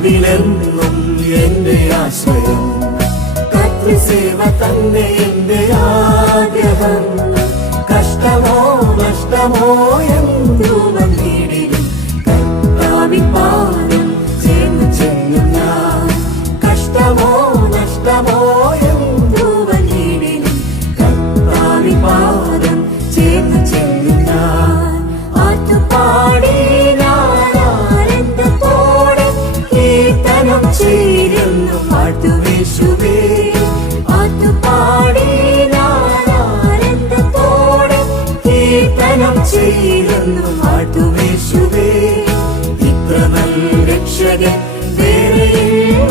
കർത്താവിലെന്നും എന്റെ ആശ്രയം, കർത്തൃസേവ തന്നെ എന്റെ ആഗ്രഹം. കഷ്ടമോ നഷ്ടമോ എന്തു വന്നിടിലും കർത്താവിൻ പാദം ചേർന്ന് ചെല്ലും ഞാൻ. കഷ്ടമോ നഷ്ടമോ എന്തു വന്നിടിലും കർത്താവിൻ പാദം ചേർന്ന് ചെല്ലും ഞാൻ. ആറ്റുപാടി ചേരുന്നു പാട്ടുവേശുവേ, ആറ്റുപാടി ആനന്ദത്തോടെ കീർത്തനം ചേരുന്നു പാട്ടുവേശുവേ. ഇത്ര നല്ല രക്ഷകൻ വേറെയും